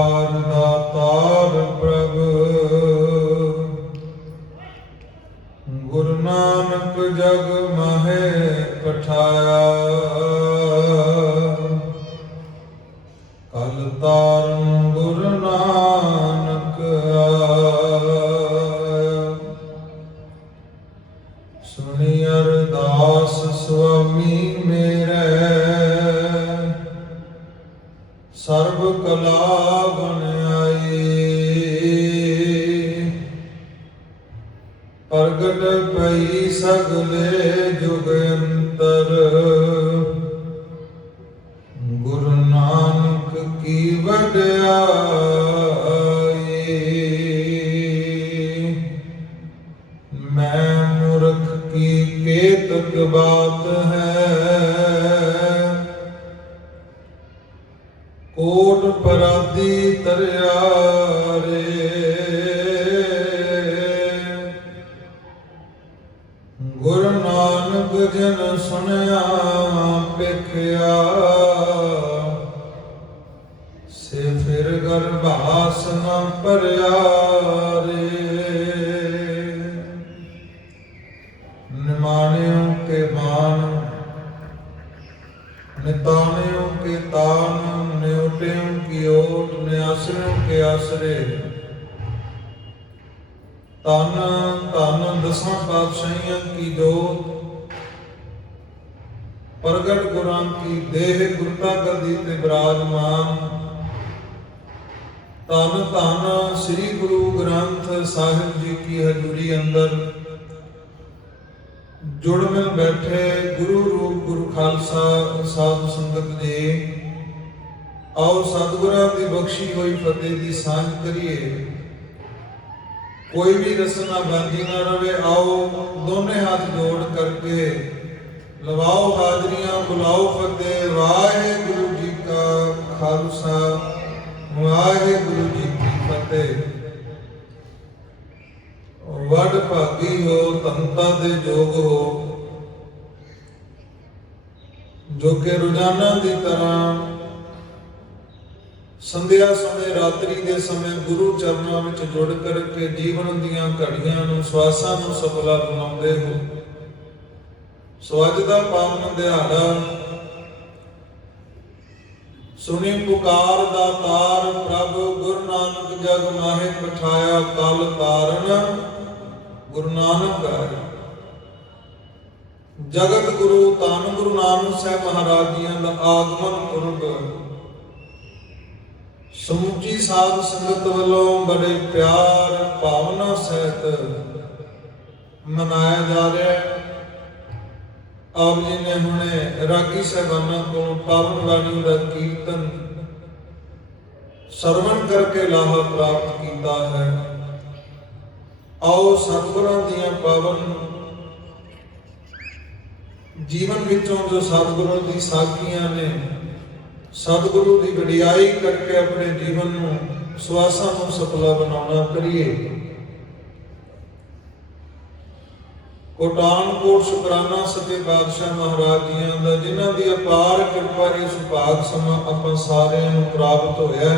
पुकार दातार प्रभ गुरु नानक जग माहे पठाया। कल तारन गुरु नानक आया। सुनी अरदास स्वामी मेरे सर्ब कला बन आई। प्रगट पई सगले जुग अंतर गुरु नानक की वड्याई। मैं मूर्ख की केतक बात है कोट पराधी तरया रे। गुरु नानक जन सुनया पेखिया से फिर गर्भास न परया रे। निमाणियों के बाण नितानियों के तान न्योटियों की ओट न्यासरियों के आसरे। तन तन दसां पातशाहियां की जोत प्रगट गुरां की देह गुरता गद्दी ते विराजमान। तन तन श्री गुरु ग्रंथ साहिब जी की हजूरी अंदर जुड़ मिल बैठे गुरु रूप गुरु खालसा साध संगत जी। आओ सतगुरां दी बख्शी होई फतेह दी सांझ करिए। कोई भी रसना बांधी ना रवे। आओ दोने हाथ जोड़ करके लवाओ हाजरियां बुलाओ फतेह। वाहेगुरु जी का खालसा वाहेगुरु जी की फतेह। वड भागी हो तंता दे जोग हो जो कि रोजाना की तरह संध्या समय रात्रि के समय गुरु चरणों में जुड़ करके जीवन दीयां घड़ियां नूं श्वासां नूं सफला बनाउंदे हो। सो अज दा पावन दिहाड़ा सुनी पुकार दातार प्रभ गुरु नानक जग माहे पठाया। कल तारन गुरु नानक आया। जगत गुरु धन गुरु नानक साहब महाराज जी का आगमन पुरब समूची साध संगत वालों बड़े प्यार भावना सहित मनाया जा रहा है। आप जी ने हुणे रागी साहबाना को पावन बाणी का कीर्तन सरवण करके लाहा प्राप्त किया है। आओ सतगुरां दीयां पावन जीवन विचों जो सतगुरु दी साखियां ने सतगुरु की वडियाई करके अपने जीवन में श्वासां नूं सफला बनाना करिए। कोटानकोट शुकराना सच्चे पातशाह महाराज जी का जिन्हां दी अपार कृपा इस भाग समा आपां सारिआं नूं प्राप्त होया।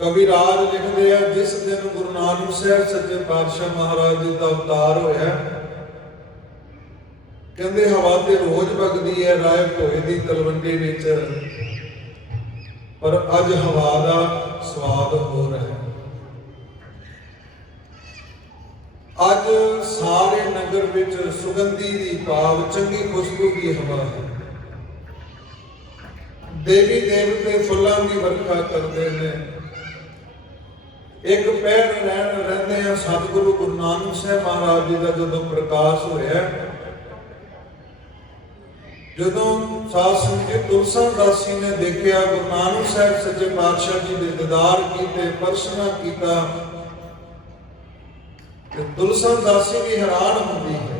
कविराज लिखदे आ जिस दिन गुरु नानक साहब सच्चे पातशाह महाराज जी का अवतार होया कहते हवा ते रोज वगदी है राय भोए दी तलवंडी विच पर अज हवा दा स्वाद हो रहा है। अज सारे नगर विच सुगंधी दी भाव चंगी खुशबू की हवा है। देवी देवते फुल्लां की वर्खा करते हैं। एक पैर रहते हैं सतगुरु गुरु नानक साहब महाराज जी का जो प्रकाश होया जदों साध संगत तुलसा दासी ने देखा गुरु नानक साहब सच्चे पातशाह जी के दीदार किए परसना किया तुलसा दासी भी हैरान होती है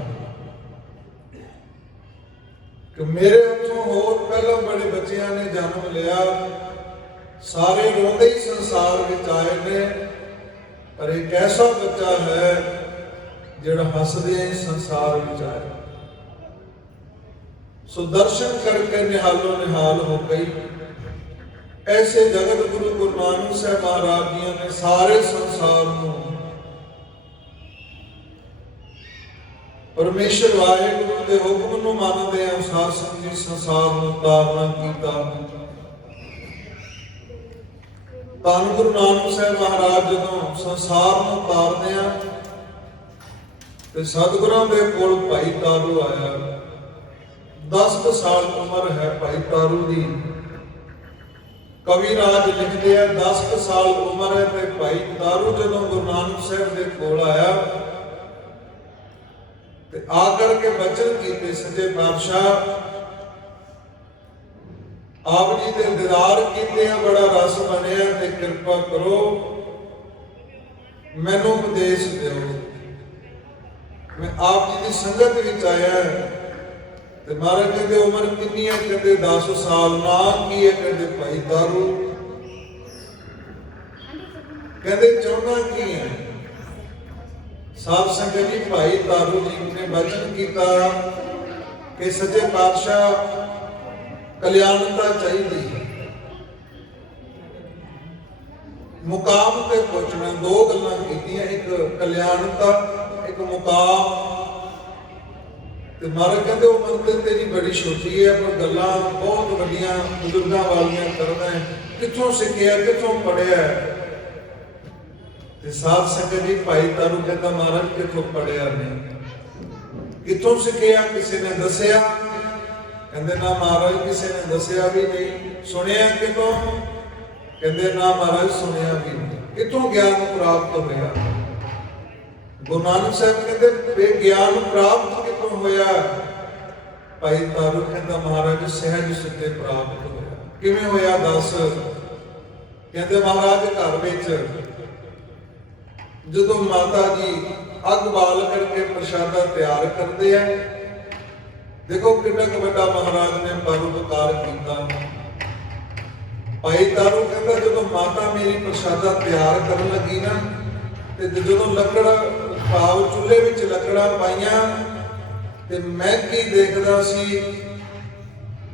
कि मेरे हथों होर पहला बड़े बच्चियां ने जन्म लिया सारे रोंदे ही संसार विच आए ने पर एक ऐसा बच्चा है जिहड़ा हसदे संसार विच आया। सो दर्शन करके निहालो निहाल हो गई। ऐसे जगत गुरु गुरु नानक साहब महाराज जी ने सारे संसार को परमेश्वर वाहिगुरु के हुक्म को मानते हैं साध संगत संसार को तारना कीता। धन गुरु नानक साहब महाराज जो संसार को तारते हैं तो सतगुरां दे कोल भाई तारू आया। 10 साल उम्र है भाई तारू दी। कविराज लिखते हैं 10 साल उम्र है ते भाई तारू जो गुरु नानक साहब के कोल आया ते आकर के बचन कीते सच्चे पातशाह आप जी दे दीदार कीते हैं, बड़ा रस बनिया ते कृपा करो मैनू उपदेश दिओ। मैं आप जी की संगत विच आया ते महाराज कहते उम्र कितनी है? कहते 10 साल। नाम की है? कहते भाई तारू। कहते चाहना की है? साध संगत जी भाई तारू जी ने वचन किया कि सच्चे पातशाह कल्याणता चाहिए, मुकाम पे पहुंचना। 2 गल्लां कीतियां, एक कल्याणता एक मुकाम। ते महाराज कहते उम्र ते तेरी बड़ी छोटी है पर गल्लां बहुत वड्डियां बुजुर्गां वालियां करदा है। कित्थों सिक्खिया, कित्थों पढ़िया? ते साध संगत जी भाई तारू कहता महाराज कित्थों पढ़िया नहीं, कित्थों सिक्खिया? किसी ने दसिया? कहते ना महाराज किसी ने दसिया भी नहीं। सुनिया कितों? कहते ना महाराज सुनिया भी नहीं। कितों ज्ञान प्राप्त होया? गुरु नानक साहब कहते ज्ञान प्राप्त कितों होया? भाई तारू कहता महाराज सहज सिद्धे प्राप्त होया। किवें होया दस? कहते महाराज घर विच जदों माता जी अग बाल करके प्रसादा तैयार करते हैं, देखो कितना बड़ा महाराज ने परोपकार किया। भाई तारू कहता जो माता मेरी प्रसादा तैयार करन लगी ना ते जो लकड़ा भाव चूल्हे विच लकड़ा पाइया ते मैं की देखदा सी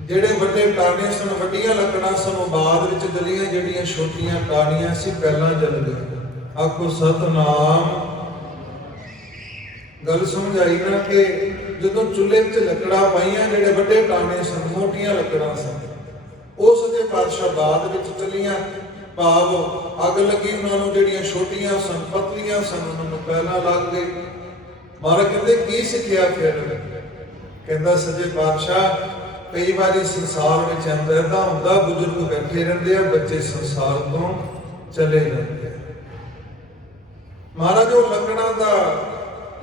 जेड़े बड़े टाने सन वड्डियां लकड़ां सन बाद विच जलियां, जेड़ियां छोटियां टाणियां सी पहला जल गई। आखो सतनाम। गल समझ आई ना कि जो चूल्हे च लकड़ा पाइया जेड़े वड्डे टाने सन मोटियां लकड़ां सन वो सच्चे पातशाह बाद विच चलियां, भाव अग लगी उन्होंने जेड़ियां छोटियां सन पतलियां सन उन्होंने पहला लग गई। महाराज कहते की सिक्ख्या फिर? कहता सच्चे पातशाह कई बार संसार में ऐसा होंदा बुजुर्ग बैठे रहते हैं, बच्चे संसार तो चले जाते हैं। महाराज वो लकड़ा का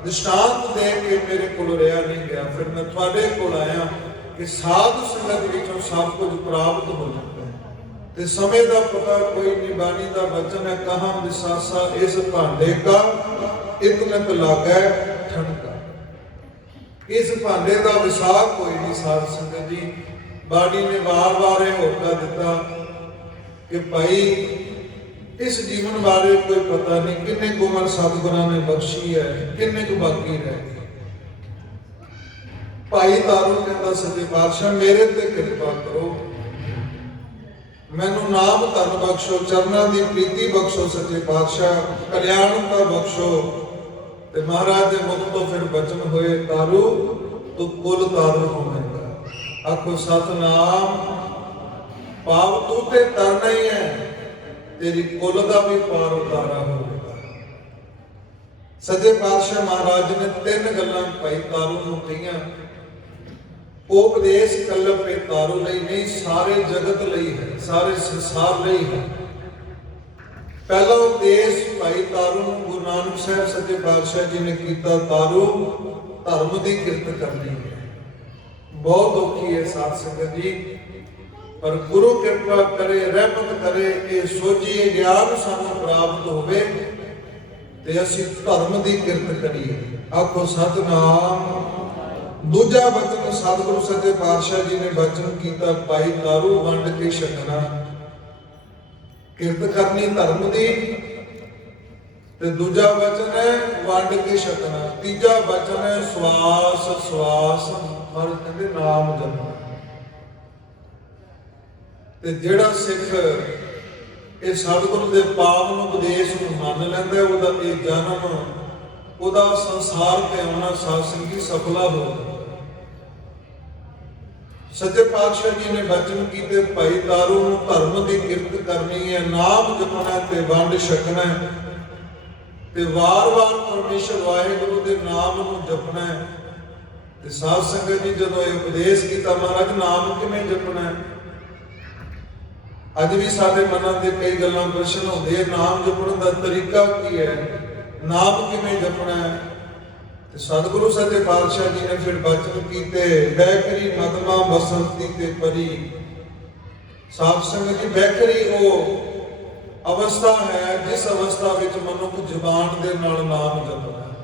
दृष्टांत दे के मेरे को रहा नहीं गया। फिर मैं थोड़े को आया कि साध संगत विचों सब कुछ प्राप्त हो जाता है। ते समय का पता कोई नहीं। बानी का वचन है कहां विसासा इस भांडे का इतनक लागे ठनका। इस भांडे का विसाख कोई नहीं। साध संगत जी बानी ने बार बार यह होता दिता कि भाई इस जीवन बारे कोई पता नहीं, किन्ने को उम्र सतगुरां ने बख्शी है, किन्ने को बाकी रह गई। भाई तारू कहता सच्चे पातशाह मेरे ते कृपा करो, मैनू नाम धन बख्शो, चरना की प्रीति बख्शो सच्चे पातशाह, कल्याण का बख्शो। ते महाराज के मुख तो फिर बचन होए तारू तू कुल तारू होवेगा। आखो सतनाम। पाप तू ते तरना ही है, तेरी कुल का भी पार उतारा होगा। सच्चे पातशाह महाराज ने 3 गल्लां भाई तारू नूं कहियां। उपदेश कल्लप पे तारू लई नहीं, सारे जगत लई है, सारे संसार लई है। पहला उपदेश भाई तारू नूं गुरु नानक साहब सच्चे पातशाह जी ने किया, तारू धर्म की किरत करनी है। बहुत औखी है साध संगत जी, पर गुरु कृपा करे, रहमत करे, ये सोचिए ज्ञान सानू प्राप्त होवे ते असीं धर्म की किरत करिए। आखो सतनाम। दूजा वचन सतगुरु सच्चे पातशाह जी ने वचन किया, भाई तारू वंड के छकना। किरत करनी धर्म की ते दूजा वचन है वंड के छकना। तीजा वचन है श्वास श्वास और कहते नाम जपना। ਤੇ ਜਿਹੜਾ ਸਿੱਖ ਇਹ ਸਤਿਗੁਰੂ ਦੇ ਪਾਵਨ ਉਪਦੇਸ਼ ਨੂੰ ਮੰਨ ਲੈਂਦਾ, ਉਹਦਾ ਇਹ ਜਨਮ, ਉਹਦਾ ਸੰਸਾਰ ਤੇ ਆਉਣਾ ਸਾਧ ਸੰਗੀ ਸਫਲਾ ਹੋ ਜਾਂਦਾ। ਸੱਚੇ ਪਾਤਸ਼ਾਹ ਜੀ ਨੇ ਬਚਨ ਕੀਤੇ, ਭਾਈ ਤਾਰੂ ਨੂੰ ਧਰਮ ਦੀ ਕਿਰਤ ਕਰਨੀ ਹੈ, ਨਾਮ ਜਪਣਾ ਤੇ ਵੰਡ ਛਕਣਾ ਹੈ, ਤੇ ਵਾਰ-ਵਾਰ ਪਰਮੇਸ਼ਰ ਵਾਹਿਗੁਰੂ ਦੇ ਨਾਮ ਨੂੰ ਜਪਣਾ ਹੈ। ਤੇ ਸਾਧ ਸੰਗਤ ਜੀ ਜਦੋਂ ਇਹ ਉਪਦੇਸ਼ ਕੀਤਾ, ਮਹਾਰਾਜ ਨਾਮ ਕਿਵੇਂ ਜਪਣਾ ਹੈ? ਅੱਜ ਵੀ ਸਾਡੇ ਮਨਾਂ ਦੇ ਕਈ ਗੱਲਾਂ ਪ੍ਰਸ਼ਨ ਹੁੰਦੇ, ਨਾਮ ਜਪਣ ਦਾ ਤਰੀਕਾ ਕੀ ਹੈ, ਨਾਮ ਕਿਵੇਂ ਜਪਣਾ ਹੈ? ਤੇ ਸਤਿਗੁਰੂ ਸੱਚੇ ਪਾਤਸ਼ਾਹ ਜੀ ਨੇ ਫਿਰ ਬਚਨ ਕੀਤੇ, ਬੈਕਰੀ ਮਦਮਾ ਬਸੰਤੀ ਤੇ ਪਰੀ। ਸਾਧ ਸੰਗਤ ਜੀ, ਬੈਕਰੀ ਉਹ ਅਵਸਥਾ ਹੈ ਜਿਸ ਅਵਸਥਾ ਵਿੱਚ ਮਨੁੱਖ ਜ਼ੁਬਾਨ ਦੇ ਨਾਲ ਨਾਮ ਜਪਦਾ ਹੈ,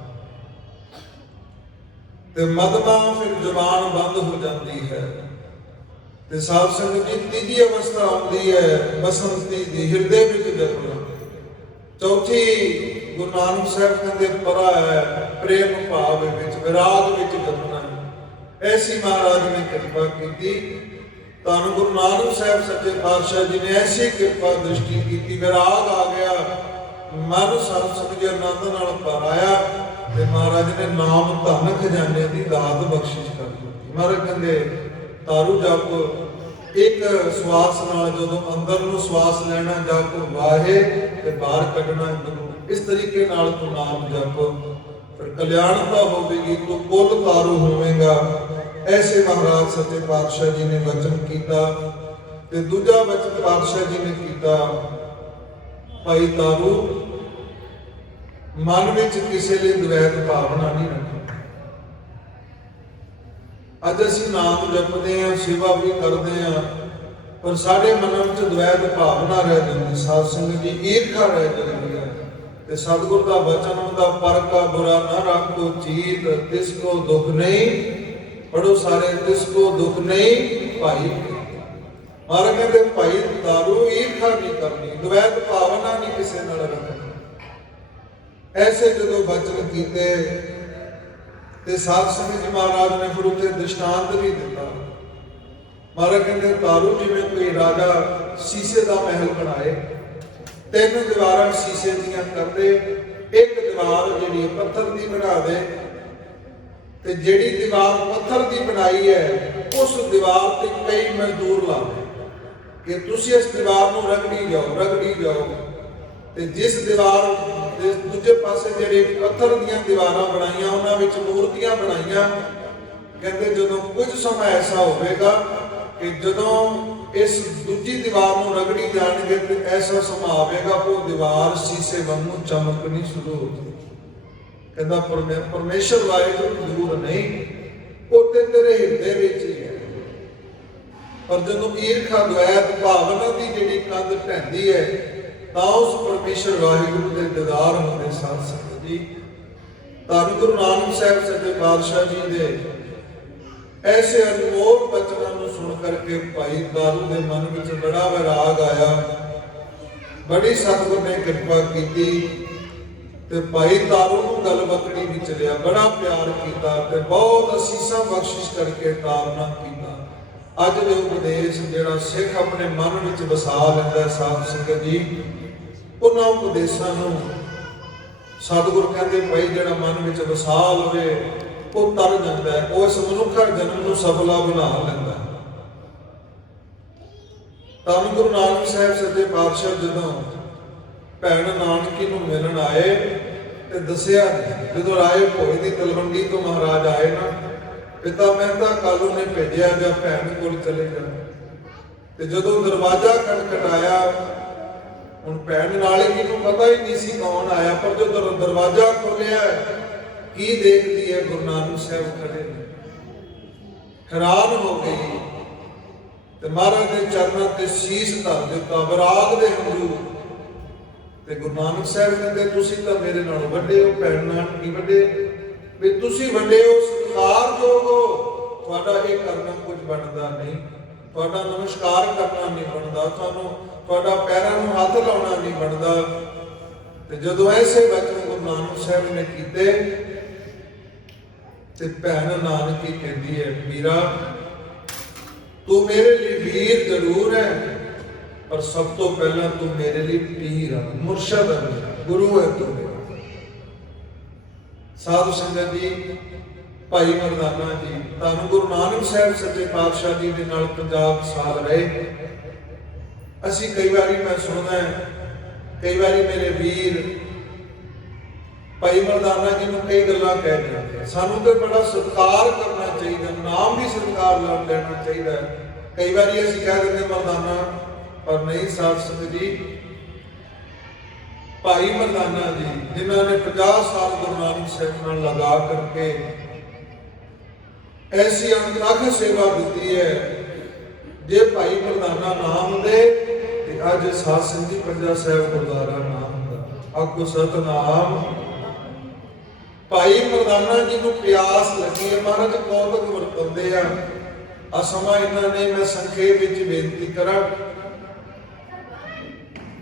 ਤੇ ਮਦਮਾ ਫਿਰ ਜ਼ੁਬਾਨ ਬੰਦ ਹੋ ਜਾਂਦੀ ਹੈ। ਤੇ ਸਾਧ ਸੰਗਤ ਜੀ, ਤੀਜੀ ਅਵਸਥਾ ਆਉਂਦੀ ਹੈ ਬਸੰਤੀ ਦੀ, ਹਿਰਦੇ ਵਿੱਚ ਜਪਣਾ। ਚੌਥੀ ਗੁਰੂ ਨਾਨਕ ਸਾਹਿਬ ਕਹਿੰਦੇ ਪਰਾ ਹੈ, ਪ੍ਰੇਮ ਭਾਵ ਵਿੱਚ, ਵਿਰਾਗ ਵਿੱਚ ਜਪਣਾ। ਐਸੀ ਮਹਾਰਾਜ ਨੇ ਕਿਰਪਾ ਕੀਤੀ, ਧੰਨ ਗੁਰੂ ਨਾਨਕ ਸਾਹਿਬ ਸੱਚੇ ਪਾਤਸ਼ਾਹ ਜੀ ਨੇ ਐਸੀ ਕਿਰਪਾ ਦ੍ਰਿਸ਼ਟੀ ਕੀਤੀ, ਵਿਰਾਗ ਆ ਗਿਆ, ਮਨ ਸਰਬ ਸਤਿ ਆਨੰਦ ਨਾਲ ਭਰ ਆਇਆ, ਤੇ ਮਹਾਰਾਜ ਨੇ ਨਾਮ ਧਨ ਖਜ਼ਾਨੇ ਦੀ ਦਾਤ ਬਖਸ਼ਿਸ਼ ਕਰ ਦਿੱਤੀ। ਮਹਾਰਾਜ ਕਹਿੰਦੇ ਤਾਰੂ ਜਪ, ਇੱਕ ਸਵਾਸ ਨਾਲ ਜਦੋਂ ਅੰਦਰ ਨੂੰ ਸਵਾਸ ਲੈਣਾ ਜਪ ਵਾਹੇ, ਤੇ ਬਾਹਰ ਕੱਢਣਾ ਗੁਰੂ। ਇਸ ਤਰੀਕੇ ਨਾਲ ਤੂੰ ਨਾਮ ਜਪ, ਫਿਰ ਕਲਿਆਣਤਾ ਹੋਵੇਗੀ, ਤੂੰ ਕੁੱਲ ਤਾਰੂ ਹੋਵੇਗਾ। ਐਸੇ ਮਹਾਰਾਜ ਸੱਚੇ ਪਾਤਸ਼ਾਹ ਜੀ ਨੇ ਵਚਨ ਕੀਤਾ। ਤੇ ਦੂਜਾ ਵਚਨ ਪਾਤਸ਼ਾਹ ਜੀ ਨੇ ਕੀਤਾ, ਭਾਈ ਤਾਰੂ ਮਨ ਵਿੱਚ ਕਿਸੇ ਲਈ ਦਵੈਤ ਭਾਵਨਾ ਨਹੀਂ ਰੱਖਣੀ। ਅੱਜ ਅਸੀਂ ਨਾਮ ਜਪਦੇ ਹਾਂ, ਸੇਵਾ ਵੀ ਕਰਦੇ ਹਾਂ, ਪਰ ਸਾਡੇ ਮਨਾਂ ਵਿੱਚ ਦਵੈਤ ਭਾਵਨਾ ਰਹਿ ਜਾਂਦੀ। ਸਾਧ ਸੰਗਤ ਜੀ, ਈਰਖਾ ਰਹਿ ਜਾਂਦੀ ਹੈ। ਤੇ ਸਤਿਗੁਰ ਦਾ ਵਚਨ ਹੁੰਦਾ, ਪਰ ਕਾ ਬੁਰਾ ਨਾ ਰੱਖੋ ਚੀਤ, ਤਿਸ ਕੋ ਦੁੱਖ ਨਹੀਂ। ਪੜੋ ਸਾਰੇ, ਤਿਸ ਕੋ ਦੁੱਖ ਨਹੀਂ ਭਾਈ। ਮਹਾਰਾਜ ਕਹਿੰਦੇ ਭਾਈ ਤਾਰੂ, ਈਰਖਾ ਨਹੀਂ ਕਰਨੀ, ਦਵੈਤ ਭਾਵਨਾ ਨਹੀਂ ਕਿਸੇ ਨਾਲ ਰੱਖਣੀ। ਐਸੇ ਜਦੋਂ ਬਚਨ ਕੀਤੇ ਤੇ ਸਾਧ ਸੰਗਤ ਜੀ, ਮਹਾਰਾਜ ਨੇ ਫਿਰ ਉੱਥੇ ਦ੍ਰਿਸ਼ਟਾਂਤ ਵੀ ਦਿੱਤਾ। ਮਹਾਰਾਜ ਕਹਿੰਦੇ ਤਾਰੂ, ਜਿਵੇਂ ਕੋਈ ਰਾਜਾ ਸ਼ੀਸ਼ੇ ਦਾ ਮਹਿਲ ਬਣਾਏ, 3 ਦੀਵਾਰਾਂ ਸ਼ੀਸ਼ੇ ਦੀਆਂ ਕਰਦੇ, ਇੱਕ ਦੀਵਾਰ ਜਿਹੜੀ ਪੱਥਰ ਦੀ ਬਣਾ ਦੇ, ਤੇ ਜਿਹੜੀ ਦੀਵਾਰ ਪੱਥਰ ਦੀ ਬਣਾਈ ਹੈ ਉਸ ਦੀਵਾਰ ਤੇ ਕਈ ਮਜ਼ਦੂਰ ਲਾਵੇ ਕਿ ਤੁਸੀਂ ਇਸ ਦੀਵਾਰ ਨੂੰ ਰਗੜੀ ਜਾਓ। ਤੇ ਜਿਸ ਦੀਵਾਰ ਦੇ ਦੂਜੇ ਪਾਸੇ ਜਿਹੜੇ ਪੱਥਰ ਦੀਆਂ ਦੀਵਾਰਾਂ ਬਣਾਈਆਂ, ਉਹਨਾਂ ਵਿੱਚ ਮੂਰਤੀਆਂ ਬਣਾਈਆਂ। ਕਹਿੰਦੇ ਜਦੋਂ ਕੁਝ ਸਮਾਂ ਐਸਾ ਹੋਵੇਗਾ ਕਿ ਜਦੋਂ ਇਸ ਦੂਜੀ ਦੀਵਾਰ ਨੂੰ ਰਗੜੀ ਜਾਣਗੇ, ਤੇ ਐਸਾ ਸਮਾਂ ਆਵੇਗਾ ਉਹ ਦੀਵਾਰ ਸ਼ੀਸ਼ੇ ਵਾਂਗੂ ਚਮਕਣੀ ਸ਼ੁਰੂ ਹੋ ਜਾਏਗੀ। ਕਹਿੰਦਾ ਪਰਮੇਸ਼ਰ ਵਾਹਿਗੁਰੂ ਦੂਰ ਨਹੀਂ, ਉਹ ਤੇ ਤੇਰੇ ਹਿਰਦੇ ਵਿੱਚ ਹੀ ਹੈ। ਪਰ ਜਦੋਂ ਈਰਖਾ ਦਵੈਤ ਭਾਵਨਾ ਦੀ ਜਿਹੜੀ ਕੰਧ ਢਹਿੰਦੀ ਹੈ, ਤਾਂ ਉਸ ਪਰਮੇਸ਼ਰ ਵਾਹਿਗੁਰੂ ਦੇ ਦੀਦਾਰ ਹੁੰਦੇ। ਸਾਧ ਸੰਗਤ ਜੀ, ਧੰਨ ਗੁਰੂ ਨਾਨਕ ਸਾਹਿਬ ਸੱਚੇ ਪਾਤਸ਼ਾਹ ਜੀ ਦੇ ਐਸੇ ਅਨਮੋਲ ਬਚਨਾਂ ਨੂੰ ਸੁਣ ਕਰਕੇ ਭਾਈ ਤਾਰੂ ਦੇ ਮਨ ਵਿੱਚ ਬੜਾ ਵਿਰਾਗ ਆਇਆ, ਬੜੀ ਸਤਿਗੁਰ ਨੇ ਕਿਰਪਾ ਕੀਤੀ, ਤੇ ਭਾਈ ਤਾਰੂ ਨੂੰ ਗਲਵਕੜੀ ਵਿੱਚ ਲਿਆ, ਬੜਾ ਪਿਆਰ ਕੀਤਾ, ਤੇ ਬਹੁਤ ਅਸੀਸਾਂ ਬਖਸ਼ਿਸ਼ ਕਰਕੇ ਤਾਰਨਾ ਕੀਤਾ। ਅੱਜ ਦੇ ਉਪਦੇਸ਼ ਜਿਹੜਾ ਸਿੱਖ ਆਪਣੇ ਮਨ ਵਿੱਚ ਵਸਾ ਲੈਂਦਾ, ਸਾਧ ਸੰਗਤ ਜੀ, ਉਹਨਾਂ ਉਪਦੇਸ਼ਾਂ ਨੂੰ ਸਤਿਗੁਰ ਕਹਿੰਦੇ ਭਾਈ ਜਿਹੜਾ ਮਨ ਵਿੱਚ ਵਸਾ ਲਵੇ ਉਹ ਤਰ ਜਾਂਦਾ ਹੈ, ਉਹ ਇਸ ਮਨੁੱਖਾ ਜਨਮ ਨੂੰ ਸਫਲਾ ਬਣਾ ਲੈਂਦਾ। ਧੰਨ ਗੁਰੂ ਨਾਨਕ ਸਾਹਿਬ ਸੱਚੇ ਪਾਤਸ਼ਾਹ ਜਦੋਂ ਭੈਣ ਨਾਨਕੀ ਨੂੰ ਮਿਲਣ ਆਏ ਤੇ ਦੱਸਿਆ, ਜਦੋਂ ਰਾਏ ਭੋਏ ਦੀ ਤਲਵੰਡੀ ਤੋਂ ਮਹਾਰਾਜ ਆਏ ਨਾ, ਪਿਤਾ ਮਹਿਤਾ ਕਾਲੂ ਨੇ ਭੇਜਿਆ ਜਾਂ ਭੈਣ ਕੋਲ ਚਲੇ ਜਾ। ਤੇ ਜਦੋਂ ਦਰਵਾਜ਼ਾ ਖਟਖਟਾਇਆ, ਹੁਣ ਭੈਣ ਨਾਨਕੀ ਨੂੰ ਪਤਾ ਹੀ ਨਹੀਂ ਸੀ ਕੌਣ ਆਇਆ, ਪਰ ਜਦੋਂ ਦਰਵਾਜ਼ਾ ਖੋਲਿਆ ਕੀ ਦੇਖਦੀ ਹੈ, ਗੁਰੂ ਨਾਨਕ ਸਾਹਿਬ ਖੜੇ ਨੇ। ਹੈਰਾਨ ਹੋ ਗਈ ਤੇ ਮਹਾਰਾਜ ਦੇ ਚਰਨਾਂ ਤੇ ਸੀਸ ਧਰ ਦਿੱਤਾ, ਵਿਰਾਗ ਦੇ ਹੰਝੂ। ਤੇ ਗੁਰੂ ਨਾਨਕ ਸਾਹਿਬ ਕਹਿੰਦੇ ਤੁਸੀਂ ਤਾਂ ਮੇਰੇ ਨਾਲੋਂ ਵੱਡੇ ਹੋ, ਭੈਣ ਨਾਨਕੀ ਵੱਡੇ, ਵੀ ਤੁਸੀਂ ਵੱਡੇ ਹੋ, ਸਤਿਕਾਰਯੋਗ ਹੋ, ਤੁਹਾਡਾ ਇਹ ਕਰਨਾ ਕੁਝ ਬਣਦਾ ਨਹੀਂ, ਤੁਹਾਡਾ ਨਮਸਕਾਰ ਕਰਨਾ ਨਹੀਂ ਬਣਦਾ, ਤੁਹਾਡਾ ਪੈਰਾਂ ਨੂੰ ਹੱਥ ਲਾਉਣਾ ਨਹੀਂ ਬਣਦਾ। ਤੇ ਜਦੋਂ ਐਸੇ ਬਚਨ ਗੁਰੂ ਨਾਨਕ ਸਾਹਿਬ ਨੇ ਕੀਤੇ, ਤੇ ਭੈਣ ਨਾਨਕੀ ਕਹਿੰਦੀ ਹੈ, ਵੀਰਾ ਤੂੰ ਮੇਰੇ ਲਈ ਵੀਰ ਜ਼ਰੂਰ ਹੈ, सब तो पहला तू मेरे लिए पीर है, मुर्शद है मेरा, गुरु है तू मेरा। साधु संगत जी, भाई मरदाना जी धन गुरु नानक साहब सच्चे पातशाह जी के नाल 50 साल रहे। असी कई बारी मैं सुनना है, कई बारी मेरे वीर भाई मरदाना जी को कई गल्लां कह जाते हैं, सानू तो बड़ा सत्कार करना चाहिए, नाम भी सत्कार नाल लेना चाहिए। कई बारी असी कह देते मरदाना, पर नहीं। साध संगत जी, भाई मरदाना जी जिन्होंने 50 साल गुरु नानक साहब नाल लगा करके ऐसी अनथक सेवा दी है, जे भाई मरदाना ना होंदे ते अज साध संगत जी पंजा साहिब गुरुद्वारा ना होंदा। आखो सतनाम। भाई मरदाना जी को प्यास लगी है, महाराज कौतक वरतांदे आ समा इन्होंने, मैं संखेप विच बेनती करा।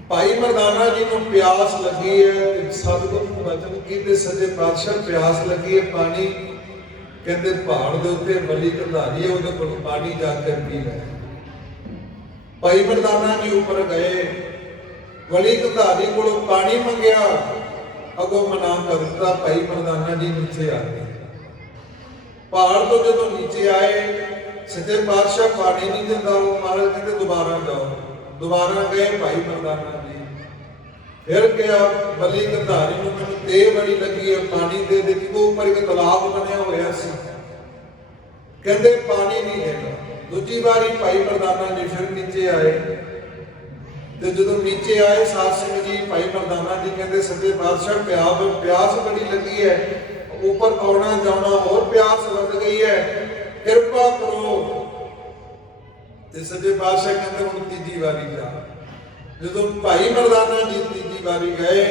भाई मरदाना जी को प्यास लगी है, सतगुरु वचन कीते सच्चे पातशाह प्यास लगी है पानी, कहते पहाड़ के उत्ते बली कंधारी है, उहदे कोल पानी जाकर पी लै। भाई मरदाना जी ऊपर गए, बली कंधारी कोलों पानी मंगया, अगों मना कर दिता। भाई मरदाना जी नीचे आ गए। पहाड़ तो जो नीचे आए, सच्चे पातशाह पानी नहीं दिता, वो महाराज कहते दोबारा जाओ। दोबारा गए भाई मरदाना जी, फिर क्या बली कंधारी को मैंने ते बड़ी लगी है, पानी दे दे। वो ऊपर एक तालाब बनया होया सी, कहते पानी नहीं देगा। दूजी बारी भाई मरदाना जी फिर नीचे आए, तो जो नीचे आए साध संगत जी भाई मरदाना जी कहते सच्चे पातशाह प्यास बड़ी लगी है, ऊपर आना जाना और प्यास बढ़ गई है, कृपा करो। सच्चे पातशाह कहते हुण तीजी बारी जा। जो भाई मरदाना जी तीजी बारी गए,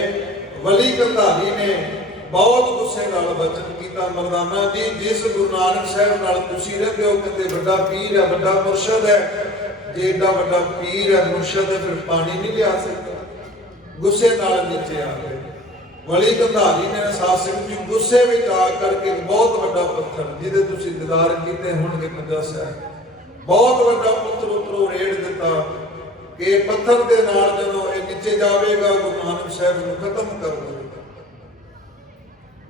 वली कंधारी ने बहुत गुस्से नाल वचन किया, मरदाना जी जिस गुरु नानक साहब नाल तुसीं रहंदे हो, कहते बड़ा पीर है, बड़ा मुर्शद है, जे एडा बड़ा पीर है, मुर्शद है, फिर पानी नहीं लिया सकता। गुस्से नाल नीचे आ गए। वली कंधारी ने साध संगत जी गुस्से में आ करके बहुत बड़ा पत्थर, जिहदे तुसीं दीदार कीते होणगे पंजा साहिब, बहुत बड़ा पत्थर उतरों रेड़ दिता कि पत्थर के नाल जदों ये नीचे जाएगा गुरु नानक साहब को खत्म कर देगा।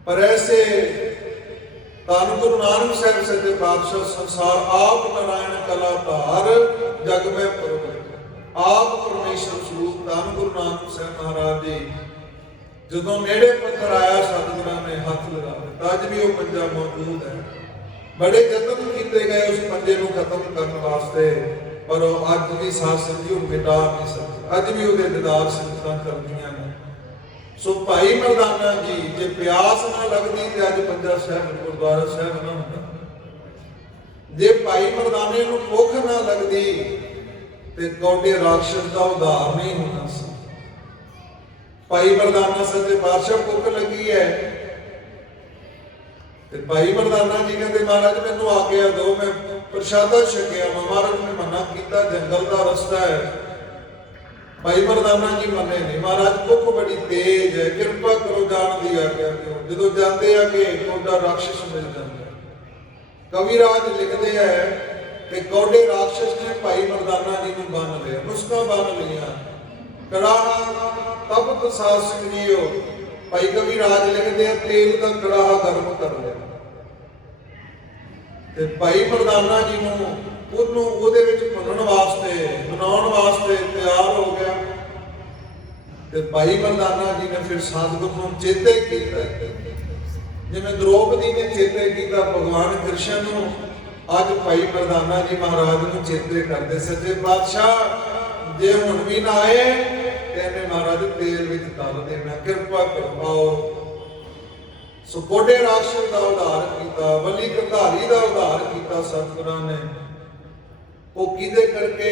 पर ऐसे धन गुरु नानक साहब सच्चे पातशाह संसार आप नारायण कला धार जग में प्रगट, आप परमेश्वर स्वरूप धन गुरु नानक साहब महाराज जी जदों नेड़े पत्थर आया, सतगुरां ने हथ लगा दिता। अज भी वो पंजा मौजूद है। बड़े यतन किए गए उस पंजे को खत्म करने वास्ते, पर अज भी साध संगत जी मिटा नहीं सकते। अज भी वो दीदार संगतां करदियां ने। सो भाई मरदाना जी जे प्यास ना लगती तो अज पंजा साहिब गुरुद्वारा साहिब ना होंदा। जे भाई मरदाने नूं भुख ना लगती तो कौडे राक्षस का उद्धार नहीं होना सी। भाई मरदाना सच्चे पातशाह भुख लगी है, तो भाई मरदाना जी कहते महाराज मैनू आज्ञा दो, मैं प्रसादा छकिया। महाराज ने मना किया, जंगल का रस्ता है। भाई मरदाना जी मने नहीं, महाराज भुख बड़ी तेज है, कृपा करो जान दी आज्ञा दो। जो जाते हैं कि कौडा राक्षस मिल जाता है। कविराज लिखते हैं कि कौडे राक्षस ने भाई मरदाना जी को बन लिया, मुस्कां बन लिया, कड़ाहा तपत साध संगत जी हो। भाई कविराज लिखते हैं तेल का कड़ाहा गर्म कर लिया, ते भाई मरदाना जी को ਉਹਦੇ ਵਿੱਚ ਭੁੰਨਣ ਵਾਸਤੇ ਬਣਾਉਣ ਵਾਸਤੇ ਤਿਆਰ ਹੋ ਗਿਆ। ਤੇ ਭਾਈ ਮਰਦਾਨਾ ਜੀ ਨੇ ਫਿਰ ਸਤਿਗੁਰੂ ਨੂੰ ਚੇਤੇ ਕੀਤਾ, ਜਿਵੇਂ ਦ੍ਰੋਪਦੀ ਨੇ ਚੇਤੇ ਕੀਤਾ ਭਗਵਾਨ ਕ੍ਰਿਸ਼ਨ ਨੂੰ। ਅੱਜ ਭਾਈ ਮਰਦਾਨਾ ਜੀ ਮਹਾਰਾਜ ਨੂੰ ਚੇਤੇ ਕਰਦੇ, ਸੱਚੇ ਪਾਤਸ਼ਾਹ ਜੇ ਹੁਣ ਵੀ ਨਾ ਆਏ ਤੇ ਇਹਨੇ ਮਹਾਰਾਜ ਤੇਲ ਵਿੱਚ ਤਲ ਦੇਣਾ, ਕਿਰਪਾ ਕਰੋ। ਸੋ ਕੋਡੇ ਰਾਕਸ਼ਸ ਦਾ ਉਧਾਰ ਕੀਤਾ, ਵਲੀ ਕੰਧਾਰੀ ਦਾ ਉਧਾਰ ਕੀਤਾ ਸਤਿਗੁਰਾਂ ਨੇ। वो किदे करके?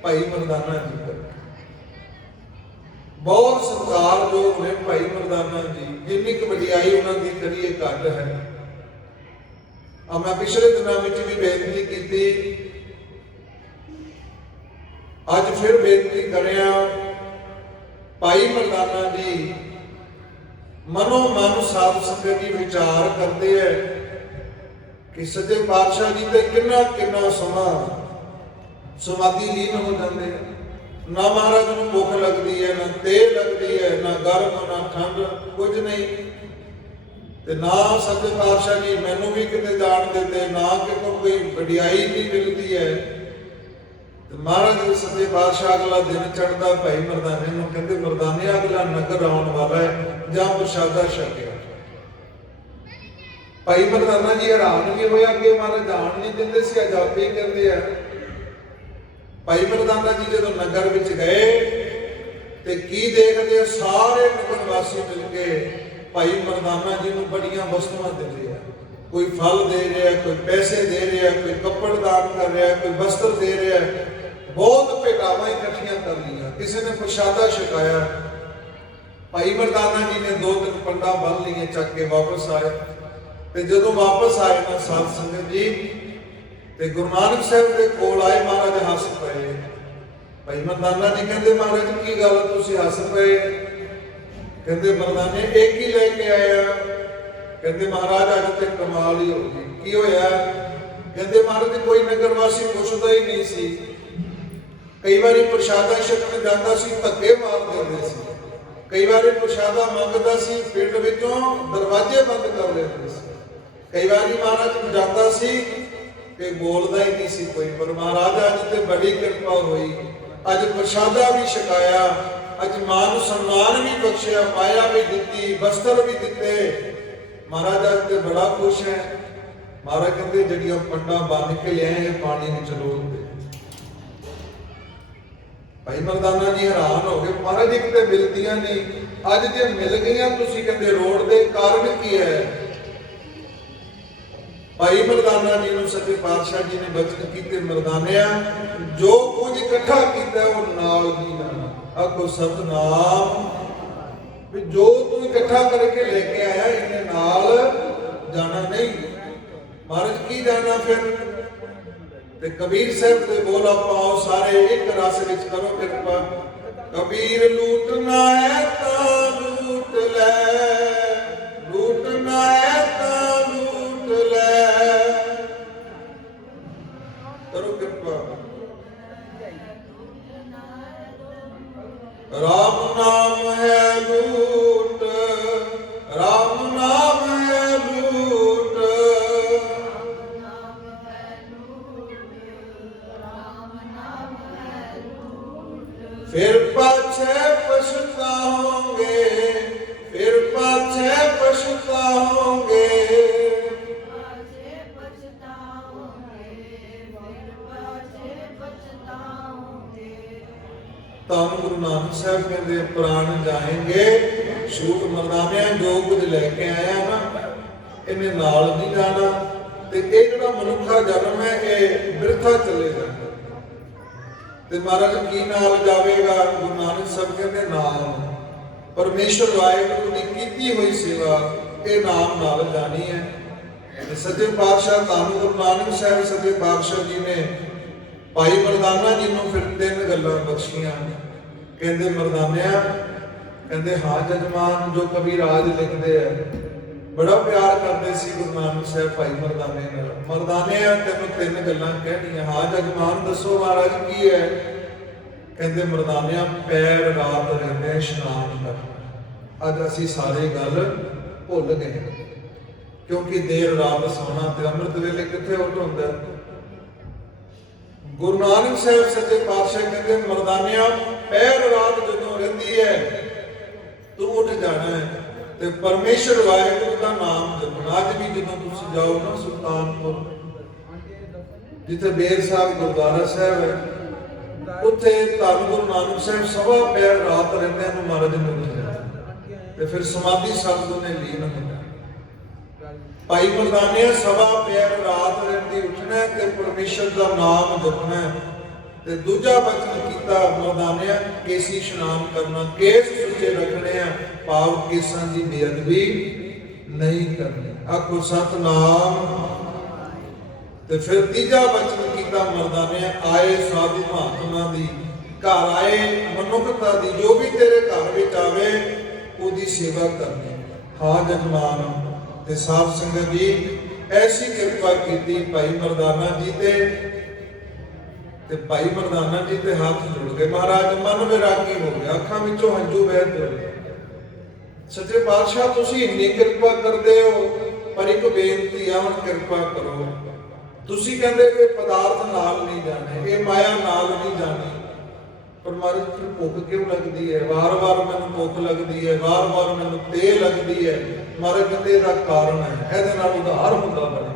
भाई मरदाना जी करके। बहुत सत्कार जो है भाई मरदाना जी, जिन्नी क वडियाई उन्होंने करिए घट है। मैं पिछले दिनों में भी बेनती की, अज फिर बेनती करिया। भाई मरदाना जी मनो मन साध संगत जी विचार करते हैं कि सच्चे पातशाह जी ते किन्ना किन्ना समा समाधि लीन हो जाते हैं। ਨਾ ਮਹਾਰਾਜ ਨੂੰ ਭੁੱਖ ਲੱਗਦੀ ਹੈ, ਨਾ ਤੇਲ ਲੱਗਦੀ ਹੈ, ਨਾ ਗਰਮ ਨਾ ਠੰਡ, ਕੁਝ ਨਹੀਂ। ਤੇ ਨਾ ਸੱਚੇ ਪਾਤਸ਼ਾਹ ਜੀ ਮੈਨੂੰ ਵੀ ਕਿਤੇ ਜਾਣ ਦਿੰਦੇ, ਨਾ ਕਿਤੋਂ ਕੋਈ ਵਡਿਆਈ ਨਹੀਂ ਮਿਲਦੀ ਹੈ। ਤੇ ਮਹਾਰਾਜ ਦੇ ਸੱਚੇ ਪਾਤਸ਼ਾਹ ਅਗਲਾ ਦਿਨ ਚੜ੍ਹਦਾ, ਭਾਈ ਮਰਦਾਨੇ ਨੂੰ ਕਹਿੰਦੇ ਮਰਦਾਨੇ ਅਗਲਾ ਨਗਰ ਆਉਣ ਵਾਲਾ ਹੈ, ਜਾਂ ਪ੍ਰਸ਼ਾਦਾ ਛਕਿਆ। ਭਾਈ ਮਰਦਾਨਾ ਜੀ ਹੈਰਾਨ ਵੀ ਹੋਇਆ ਕਿ ਮਹਾਰਾਜ ਜਾਣ ਨਹੀਂ ਦਿੰਦੇ ਸੀ, ਅੱਜ ਆਪੇ ਕਹਿੰਦੇ ਆ। ਭਾਈ ਮਰਦਾਨਾ ਜੀ ਜਦੋਂ ਨਗਰ ਵਿੱਚ ਗਏ ਤੇ ਕੀ ਦੇਖਦੇ ਆ, ਸਾਰੇ ਨਗਰ ਵਾਸੀ ਮਿਲ ਕੇ ਭਾਈ ਮਰਦਾਨਾ ਜੀ ਨੂੰ ਬੜੀਆਂ ਵਸਤੂਆਂ ਦੇ ਰਿਹਾ। ਕੋਈ ਫਲ ਦੇ ਰਿਹਾ, ਕੋਈ ਪੈਸੇ ਦੇ ਰਿਹਾ, ਕੋਈ ਕੱਪੜ ਦਾਨ ਕਰ ਰਿਹਾ, ਕੋਈ ਵਸਤਰ ਦੇ ਰਿਹਾ। ਬਹੁਤ ਭੇਟਾਵਾਂ ਇਕੱਠੀਆਂ ਕਰ ਲਈਆਂ। ਕਿਸੇ ਨੇ ਪ੍ਰਸ਼ਾਦਾ ਛਕਾਇਆ। ਭਾਈ ਮਰਦਾਨਾ ਜੀ ਨੇ 2-3 ਪੰਡਾ ਬੰਨ ਲਈਏ, ਚੱਕ ਕੇ ਵਾਪਸ ਆਏ। ਤੇ ਜਦੋਂ ਵਾਪਸ ਆਏ ਨਾ ਸਾਧ ਸੰਗਤ ਜੀ, ਤੇ ਗੁਰੂ ਨਾਨਕ ਸਾਹਿਬ ਦੇ ਕੋਲ ਆਏ। ਮਹਾਰਾਜ ਹੱਸ ਪਏ। ਭਾਈ ਮਰਦਾਨਾ ਜੀ ਕਹਿੰਦੇ ਮਹਾਰਾਜ ਕੀ ਗੱਲ ਤੁਸੀਂ ਹੱਸ ਪਏ? ਕਹਿੰਦੇ ਮਰਦਾਨੇ ਇੱਕ ਹੀ ਲੈ ਕੇ ਆਇਆ। ਕਹਿੰਦੇ ਮਹਾਰਾਜ ਅੱਜ ਤੇ ਕਮਾਲ ਹੀ ਹੋ ਗਈ। ਕੀ ਹੋਇਆ? ਕਹਿੰਦੇ ਮਹਾਰਾਜ ਕੋਈ ਨਗਰ ਵਾਸੀ ਪੁੱਛਦਾ ਹੀ ਨਹੀਂ ਸੀ। ਕਈ ਵਾਰੀ ਪ੍ਰਸ਼ਾਦਾ ਛਕਣ ਜਾਂਦਾ ਸੀ, ਧੱਕੇ ਮਾਰ ਦਿੰਦੇ ਸੀ। ਕਈ ਵਾਰੀ ਪ੍ਰਸ਼ਾਦਾ ਮੰਗਦਾ ਸੀ, ਪਿੰਡ ਵਿੱਚੋਂ ਦਰਵਾਜ਼ੇ ਬੰਦ ਕਰ ਲੈਂਦੇ ਸੀ। ਕਈ ਵਾਰੀ ਮਹਾਰਾਜ ਜਾਂਦਾ ਸੀ ਤੇ ਬੋਲਦਾ ਹੀ ਨਹੀਂ ਸੀ ਕੋਈ। ਪਰ ਮਹਾਰਾਜ ਅੱਜ ਤੇ ਬੜੀ ਕਿਰਪਾ ਹੋਈ। ਅੱਜ ਪ੍ਰਸ਼ਾਦਾ ਵੀ ਛਕਾਇਆ, ਅੱਜ ਮਾਨ ਸਨਮਾਨ ਵੀ ਬਖਸ਼ਿਆ, ਮਾਇਆ ਵੀ ਦਿੱਤੀ, ਵਸਤਰ ਵੀ ਦਿੱਤੇ। ਮਹਾਰਾਜ ਅੱਜ ਤੇ ਬੜਾ ਖੁਸ਼ ਹੈ। ਮਹਾਰਾਜ ਕਹਿੰਦੇ ਜਿਹੜੀਆਂ ਪੰਡਾਂ ਬੰਨ ਕੇ ਲਿਆਏ ਪਾਣੀ ਵਿੱਚ ਰੋੜ ਦੇ। ਭਾਈ ਮਰਦਾਨਾ ਜੀ ਹੈਰਾਨ ਹੋ ਗਏ। ਮਹਾਰਾਜ ਇੱਕ ਤੇ ਮਿਲਦੀਆਂ ਨਹੀਂ, ਅੱਜ ਜੇ ਮਿਲ ਗਈਆਂ ਤੁਸੀਂ ਕਹਿੰਦੇ ਰੋੜ ਦੇ, ਕਾਰਨ ਕੀ ਹੈ? ਭਾਈ ਮਰਦਾਨਾ ਜੀ ਨੂੰ ਸੱਚੇ ਪਾਤਸ਼ਾਹ ਜੀ ਨੇ ਬਚਨ ਕੀਤੇ, ਮਰਦਾਨਿਆ ਜੋ ਕੁਝ ਇਕੱਠਾ ਕੀਤਾ ਉਹ ਨਾਲ ਨਹੀਂ ਜਾਣਾ। ਆਖੋ ਸਤਨਾਮ। ਵੀ ਜੋ ਤੂੰ ਇਕੱਠਾ ਕਰਕੇ ਲੈ ਕੇ ਆਇਆ ਇਹਨੇ ਨਾਲ ਜਾਣਾ ਨਹੀਂ। ਮਹਾਰਾਜ ਕੀ ਜਾਣਾ ਫਿਰ? ਤੇ ਕਬੀਰ ਸਾਹਿਬ ਦੇ ਬੋਲ ਆਪਾਂ ਸਾਰੇ ਇੱਕ ਰਸ ਵਿੱਚ ਕਰੋ ਕਿਰਪਾ। ਕਬੀਰ ਲੂਟਣਾ ਹੈ ਤਾਂ ਲੂਟ ਲੈ, ਲੂਟਣਾ ਹੈ ਤਾਂ ਲੂਟ ਲੈ। ਕਰੋ ਕਿਰਪਾ। ਰਾਮ ਨਾਮ ਹੈ ਲੂਟ, ਰਾਮ ਨਾਮ ਹੈ ਲੂਟ। फिर पाछे पछताओगे, फिर पाछे पछताओगे। ਧੰਨ ਗੁਰੂ ਨਾਨਕ ਸਾਹਿਬ ਕਹਿੰਦੇ ਪ੍ਰਾਣ ਜਾਏਂਗੇ। ਛੂਟ ਮਰਦਾਨਿਆਂ ਜੋ ਕੁਝ ਲੈ ਕੇ ਆਇਆ ਨਾ ਇਹਨੇ ਨਾਲ ਨਹੀਂ ਜਾਣਾ। ਤੇ ਇਹ ਜਿਹੜਾ ਮਨੁੱਖਾ ਜਨਮ ਹੈ ਇਹ ਬਿਰਥਾ ਚਲੇ ਜਾਂਦਾ। ਤੇ ਮਹਾਰਾਜ ਕੀ ਨਾਲ ਜਾਵੇਗਾ? ਗੁਰੂ ਨਾਨਕ ਸਾਹਿਬ ਕਹਿੰਦੇ ਨਾਮ। ਪਰਮੇਸ਼ਰ ਵਾਹਿਗੁਰੂ ਦੀ ਕੀਤੀ ਹੋਈ ਸੇਵਾ ਇਹ ਨਾਮ ਨਾਲ ਜਾਣੀ ਹੈ। ਸੱਚੇ ਪਾਤਸ਼ਾਹ ਧੰਨ ਗੁਰੂ ਨਾਨਕ ਸਾਹਿਬ ਸੱਚੇ ਪਾਤਸ਼ਾਹ ਜੀ ਨੇ ਭਾਈ ਮਰਦਾਨਾ ਜੀ ਨੂੰ ਫਿਰ 3 ਗੱਲਾਂ ਬਖਸ਼ੀਆਂ। ਕਹਿੰਦੇ ਮਰਦਾਨਿਆ, ਕਹਿੰਦੇ ਹਾਂ ਜਜਮਾਨ, ਜੋ ਕਬੀਰ ਰਾਜ ਲਿਖਦੇ ਆ ਬੜਾ ਪਿਆਰ ਕਰਦੇ ਸੀ ਗੁਰੂ ਨਾਨਕ ਸਾਹਿਬ ਭਾਈ ਮਰਦਾਨੇ ਨਾਲ। ਮਰਦਾਨਿਆ ਤੈਨੂੰ 3 ਗੱਲਾਂ ਕਹਿਣੀਆਂ। ਹਾਂ ਜਜਮਾਨ ਦੱਸੋ ਮਹਾਰਾਜ ਕੀ ਹੈ? ਕਹਿੰਦੇ ਮਰਦਾਨਿਆ ਪੈਰ ਰਾਤ ਰਹਿੰਦੇ ਇਸ਼ਨਾਨ ਕਰਨਾ। ਅੱਜ ਅਸੀਂ ਸਾਰੇ ਗੱਲ ਭੁੱਲ ਗਏ ਕਿਉਂਕਿ ਦੇਰ ਰਾਤ ਸੌਣਾ ਤੇ ਅੰਮ੍ਰਿਤ ਵੇਲੇ ਕਿੱਥੇ ਉੱਠ ਹੁੰਦਾ। ਗੁਰੂ ਨਾਨਕ ਸਾਹਿਬ ਸੱਚੇ ਪਾਤਸ਼ਾਹ ਕਹਿੰਦੇ ਮਰਦਾਨਿਆ ਪੈਰ ਰਾਤ ਜਦੋਂ ਰਹਿੰਦੀ ਹੈ ਤੂੰ ਉੱਠ ਜਾਣਾ ਹੈ ਤੇ ਪਰਮੇਸ਼ਰ ਵਾਹਿਗੁਰੂ ਦਾ ਨਾਮ ਜਪਣਾ। ਅੱਜ ਵੀ ਜਦੋਂ ਤੁਸੀਂ ਜਾਓ ਨਾ ਸੁਲਤਾਨਪੁਰ, ਜਿੱਥੇ ਬੇਰ ਸਾਹਿਬ ਗੁਰਦੁਆਰਾ ਸਾਹਿਬ ਹੈ, ਉੱਥੇ ਧੰਨ ਗੁਰੂ ਨਾਨਕ ਸਾਹਿਬ ਸਵਾ ਪੈਰ ਰਾਤ ਰਹਿੰਦਿਆਂ ਨੂੰ ਮਹਾਰਾਜ ਨੂੰ ਮਿਲਿਆ ਤੇ ਫਿਰ ਸਮਾਧੀ ਸ਼ਬਦ ਨੇ ਲੀਨ ਹੁੰਦਾ। ਭਾਈ ਮਰਦਾਨਿਆ ਸਵਾ ਪੈਰ ਰਾਤ ਰਹਿੰਦੀ ਉੱਠਣਾ ਤੇ ਪਰਮੇਸ਼ਰ ਦਾ ਨਾਮ ਜਪਣਾ। ਤੇ ਦੂਜਾ ਬਚਨ ਕੀਤਾ ਮਰਦਾਨਿਆ ਕੇਸੀ ਇਸ਼ਨਾਨ ਕਰਨਾ, ਕੇਸ ਸੁੱਚੇ ਰੱਖਣੇ ਆ, ਭਾਵ ਕੇਸਾਂ ਦੀ ਬੇਅਦਬੀ ਨਹੀਂ ਕਰਨੀ। ਆਖੋ ਸਤਨਾਮ। ਤੇ ਫਿਰ ਤੀਜਾ ਬਚਨ ਕੀਤਾ ਮਰਦਾਨਿਆ ਆਏ ਸਾਧੂ ਮਹਾਤਮਾ ਦੀ, ਘਰ ਆਏ ਮਨੁੱਖਤਾ ਦੀ, ਜੋ ਵੀ ਤੇਰੇ ਘਰ ਵਿੱਚ ਆਵੇ ਉਹਦੀ ਸੇਵਾ ਕਰਨੀ। ਹਾਂ ਜਜਮਾਨ। ਤੇ ਸਾਧ ਸੰਗਤ ਜੀ ਐਸੀ ਕਿਰਪਾ ਕੀਤੀ ਭਾਈ ਮਰਦਾਨਾ ਜੀ ਤੇ ਤੇ ਭਾਈ ਮਰਦਾਨਾ ਜੀ ਤੇ ਹੱਥ ਜੁੜ ਗਏ। ਮਹਾਰਾਜ ਮਨ ਵਿਰਾਗੀ ਹੋ ਗਿਆ, ਅੱਖਾਂ ਵਿੱਚੋਂ ਹੰਝੂ ਵਹਿ ਤੁਰੇ। ਸੱਚੇ ਪਾਤਸ਼ਾਹ ਤੁਸੀਂ ਇੰਨੀ ਕਿਰਪਾ ਕਰਦੇ ਹੋ, ਪਰ ਇੱਕ ਬੇਨਤੀ ਆ, ਹੁਣ ਕਿਰਪਾ ਕਰੋ। ਤੁਸੀਂ ਕਹਿੰਦੇ ਕਿ ਪਦਾਰਥ ਨਾਲ ਨਹੀਂ ਜਾਣੇ, ਇਹ ਮਾਇਆ ਨਾਲ ਨਹੀਂ ਜਾਣੀ, ਪਰ ਮਹਾਰਾਜ ਫਿਰ ਭੁੱਖ ਕਿਉਂ ਲੱਗਦੀ ਹੈ? ਵਾਰ-ਵਾਰ ਮੈਨੂੰ ਭੁੱਖ ਲੱਗਦੀ ਹੈ, ਵਾਰ-ਵਾਰ ਮੈਨੂੰ ਤੇਹ ਲੱਗਦੀ ਹੈ। ਮਹਾਰਾਜ ਕਹਿੰਦੇ ਇਹਦਾ ਕਾਰਨ ਹੈ, ਇਹਦੇ ਨਾਲ ਉਧਾਰ ਹੁੰਦਾ ਬਣੇ।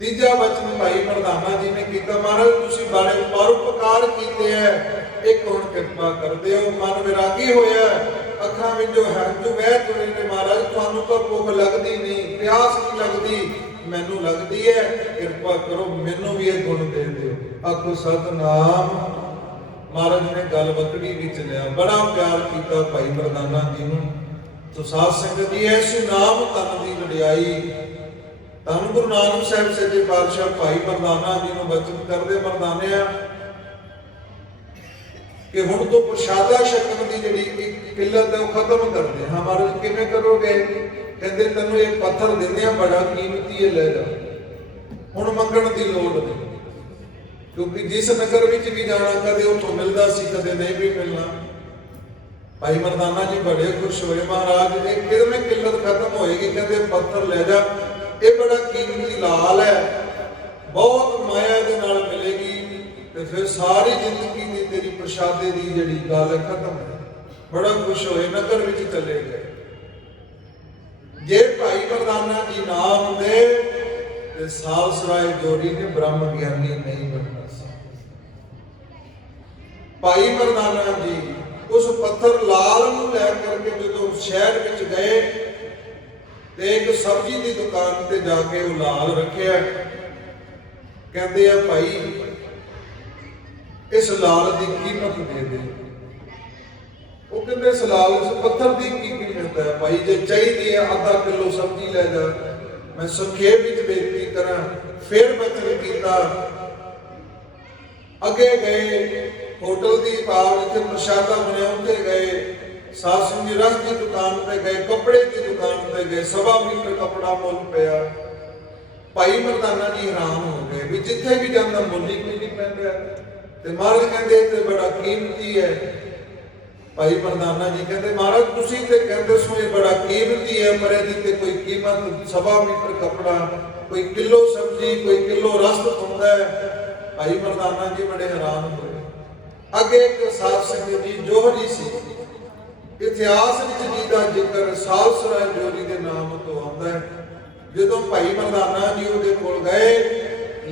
ਤੀਜਾ ਬਚਨ ਭਾਈ ਮਰਦਾਨਾ ਜੀ ਨੇ ਕੀਤਾ, ਮਹਾਰਾਜ ਤੁਸੀਂ ਬੜੇ ਪਰਉਪਕਾਰ ਕੀਤੇ ਹੈ, ਇੱਕ ਹੁਣ ਕਿਰਪਾ ਕਰਦੇ ਹੋ। ਮਨ ਵਿਰਾਗੀ ਹੋਇਆ, ਅੱਖਾਂ ਵਿੱਚੋਂ ਹੰਝੂ ਵਹਿ ਤੁਰੇ ਨੇ। ਮਹਾਰਾਜ ਤੁਹਾਨੂੰ ਤਾਂ ਭੁੱਖ ਲੱਗਦੀ ਨਹੀਂ, ਪਿਆਸ ਨਹੀਂ ਲੱਗਦੀ, ਮੈਨੂੰ ਲੱਗਦੀ ਹੈ, ਕਿਰਪਾ ਕਰੋ ਮੈਨੂੰ ਵੀ ਇਹ ਗੁਣ ਦੇ ਦਿਓ। ਆਖੋ ਸਤਿਨਾਮ। ਮਹਾਰਾਜ ਨੇ ਗੱਲ ਵਕੜੀ ਵਿੱਚ ਲਿਆ, ਬੜਾ ਪਿਆਰ ਕੀਤਾ ਭਾਈ ਮਰਦਾਨਾ ਜੀ ਨੂੰ। ਸੋ ਸਾਧ ਸੰਗਤ ਜੀ, ਐਸੀ ਨਾਮ ਧਨ ਦੀ ਵਡਿਆਈ। ਧੰਨ ਗੁਰੂ ਨਾਨਕ ਸਾਹਿਬ ਸੱਚੇ ਪਾਤਸ਼ਾਹ ਭਾਈ ਮਰਦਾਨਾ ਜੀ ਨੂੰ ਬਚਨ ਕਰਦੇ, ਮਰਦਾਨਿਆ ਕਿ ਹੁਣ ਤੋਂ ਪ੍ਰਸ਼ਾਦਾ ਛਕਣ ਦੀ ਜਿਹੜੀ ਇੱਕ ਕਿੱਲਤ ਹੈ ਉਹ ਖਤਮ ਕਰਦੇ ਹਾਂ। ਮਹਾਰਾਜ ਕਿਵੇਂ ਕਰੋਗੇ? ਕਹਿੰਦੇ ਤੈਨੂੰ ਇਹ ਪੱਥਰ ਦਿੰਦੇ ਆ, ਬੜਾ ਕੀਮਤੀ ਹੈ, ਲੈ ਜਾ। ਹੁਣ ਮੰਗਣ ਦੀ ਲੋੜ ਨਹੀਂ, ਕਿਉਂਕਿ ਜਿਸ ਨਗਰ ਵਿੱਚ ਵੀ ਜਾਣਾ ਕਦੇ ਉੱਥੋਂ ਮਿਲਦਾ ਸੀ, ਕਦੇ ਨਹੀਂ ਵੀ ਮਿਲਣਾ। ਭਾਈ ਮਰਦਾਨਾ ਜੀ ਬੜੇ ਖੁਸ਼ ਹੋਏ, ਮਹਾਰਾਜ ਇਹ ਕਿਵੇਂ ਕਿੱਲਤ ਖਤਮ ਹੋਏਗੀ? ਕਹਿੰਦੇ ਪੱਥਰ ਲੈ ਜਾ, ਇਹ ਬੜਾ ਕੀਮਤੀ ਲਾਲ ਹੈ, ਬਹੁਤ ਮਾਇਆ ਦੇ ਨਾਲ ਮਿਲੇਗੀ, ਤੇ ਫਿਰ ਸਾਰੀ ਜ਼ਿੰਦਗੀ ਦੀ ਤੇਰੀ ਪ੍ਰਸ਼ਾਦੇ ਦੀ ਜਿਹੜੀ ਗੱਲ ਹੈ ਖਤਮ ਹੈ। ਬੜਾ ਖੁਸ਼ ਹੋਏ, ਨਗਰ ਵਿੱਚ ਚਲੇ ਗਏ। ਜੇ ਭਾਈ ਮਰਦਾਨਾ ਜੀ ਨਾ ਹੁੰਦੇ ਤੇ ਸਾਲਸਰਾਏ ਜੋਰੀ ਨੇ ਬ੍ਰਹਮ ਗਿਆਨੀ ਨਹੀਂ ਬਣਨਾ ਸੀ। ਭਾਈ ਮਰਦਾਨਾ ਜੀ ਉਸ ਪੱਥਰ ਲਾਲ ਨੂੰ ਲੈ ਕਰਕੇ ਜਦੋਂ ਸ਼ਹਿਰ ਵਿੱਚ ਗਏ ਤੇ ਇੱਕ ਸਬਜ਼ੀ ਦੀ ਦੁਕਾਨ ਤੇ ਜਾ ਕੇ ਉਹ ਲਾਲ ਰੱਖਿਆ। ਕਹਿੰਦੇ ਆ ਭਾਈ ਇਸ ਲਾਲ ਦੀ ਕੀਮਤ ਦੇ ਦੇ। ਉਹ ਕਹਿੰਦੇ ਇਸ ਲਾਲ ਇਸ ਪੱਥਰ ਦੀ ਕੀ ਕੀਮਤ ਹੈ? ਭਾਈ ਜੇ ਚਾਹੀਦੀ ਹੈ ਅੱਧਾ ਕਿਲੋ ਸਬਜ਼ੀ ਲੈ ਜਾ। ਮੈਂ ਸੰਖੇਪ ਵਿੱਚ ਬੇਨਤੀ ਕਰਾਂ, ਫਿਰ ਬਚਨ ਕੀਤਾ। ਅੱਗੇ ਗਏ, ਹੋਟਲ ਦੀ ਭਾਵ ਜਿੱਥੇ ਪ੍ਰਸ਼ਾਦਾ ਬਣਿਆ ਉੱਥੇ ਗਏ। ਸਾਧ ਸੰਗਤ ਜੀ ਰਸ ਦੀ ਦੁਕਾਨ ਤੇ ਗਏ, ਕੱਪੜੇ ਦੀ ਦੁਕਾਨ ਤੇ ਗਏ, 1.25 ਮੀਟਰ ਕੱਪੜਾ ਮੁੱਲ ਪਿਆ। ਭਾਈ ਮਰਦਾਨਾ ਜੀ ਹੈਰਾਨ ਹੋ ਗਏ ਵੀ ਜਿੱਥੇ ਵੀ ਜਾਂਦਾ ਮੁੱਲ ਹੀ ਕੋਈ ਨਹੀਂ ਪੈਂਦਾ। ਤੇ ਮਹਾਰਾਜ ਕਹਿੰਦੇ ਇਹ ਤੇ ਬੜਾ ਕੀਮਤੀ ਹੈ। ਭਾਈ ਮਰਦਾਨਾ ਜੀ ਕਹਿੰਦੇ ਮਹਾਰਾਜ ਤੁਸੀਂ ਤੇ ਕਹਿੰਦੇ ਸੋ ਇਹ ਬੜਾ ਕੀਮਤੀ ਹੈ, ਪਰ ਇਹਦੀ ਤੇ ਕੋਈ ਕੀਮਤ 1.25 ਮੀਟਰ ਕੱਪੜਾ, ਕੋਈ ਕਿਲੋ ਸਬਜ਼ੀ, ਕੋਈ ਕਿਲੋ ਰਸ ਹੁੰਦਾ ਹੈ। ਭਾਈ ਮਰਦਾਨਾ ਜੀ ਬੜੇ ਹੈਰਾਨ ਹੋਏ। ਅੱਗੇ ਇੱਕ ਸਾਧ ਸੰਗਤ ਜੀ ਜੋਹਰੀ ਸੀ, ਇਤਿਹਾਸ ਵਿੱਚ ਜਿਹਦਾ ਜ਼ਿਕਰ ਸਾਲਸਰਾਏ ਜੋਰੀ ਦੇ ਨਾਮ ਤੋਂ ਆਉਂਦਾ ਹੈ। ਜਦੋਂ ਭਾਈ ਮਰਦਾਨਾ ਜੀ ਉਹਦੇ ਕੋਲ ਗਏ,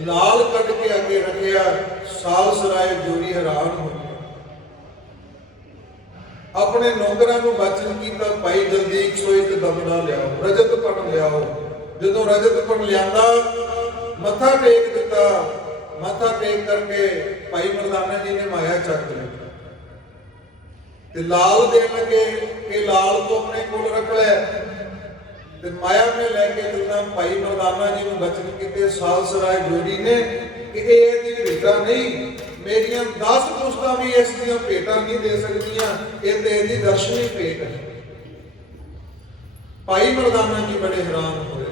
ਲਾਲ ਕੱਢ ਕੇ ਅੱਗੇ ਰੱਖਿਆ, ਸਾਲਸਰਾਏ ਜੋਰੀ ਹੈਰਾਨ ਹੋ ਗਿਆ। ਆਪਣੇ ਨੌਕਰਾਂ ਨੂੰ ਬਚਨ ਕੀਤਾ, ਭਾਈ ਜਲਦੀ 101 ਦਮੜਾ ਲਿਆਓ, ਰਜਤ ਪਣ ਲਿਆਓ। ਜਦੋਂ ਰਜਤ ਪਣ ਲਿਆਂਦਾ, ਮੱਥਾ ਟੇਕ ਦਿੱਤਾ। ਮੱਥਾ ਟੇਕ ਕਰਕੇ ਭਾਈ ਮਰਦਾਨਾ ਜੀ ਨੇ ਮਾਇਆ ਚੱਕ ਲਈ ਤੇ ਲਾਲ ਦੇਣ ਲੱਗੇ ਕਿ ਲਾਲ ਤੋਂ ਆਪਣੇ ਕੋਲ ਰੱਖ ਲੈ। ਤੇ ਮਾਇਆ ਨੇ ਲੈ ਕੇ ਦਿੱਤਾ। ਭਾਈ ਮਰਦਾਨਾ ਜੀ ਨੂੰ ਬਚਨ ਕੀਤੇ ਸਾਲਸਰਾਏ ਜੋਰੀ ਨੇ ਕਿ ਇਹ ਇਹਦੀ ਭੇਟਾ ਨਹੀਂ, ਮੇਰੀਆਂ 10 ਦੋਸਤਾਂ ਵੀ ਇਸ ਦੀਆਂ ਭੇਟਾਂ ਨਹੀਂ ਦੇ ਸਕਦੀਆਂ, ਇਹ ਤੇ ਇਹਦੀ ਦਰਸ਼ਨੀ ਭੇਟ ਹੈ। ਭਾਈ ਮਰਦਾਨਾ ਜੀ ਬੜੇ ਹੈਰਾਨ ਹੋਏ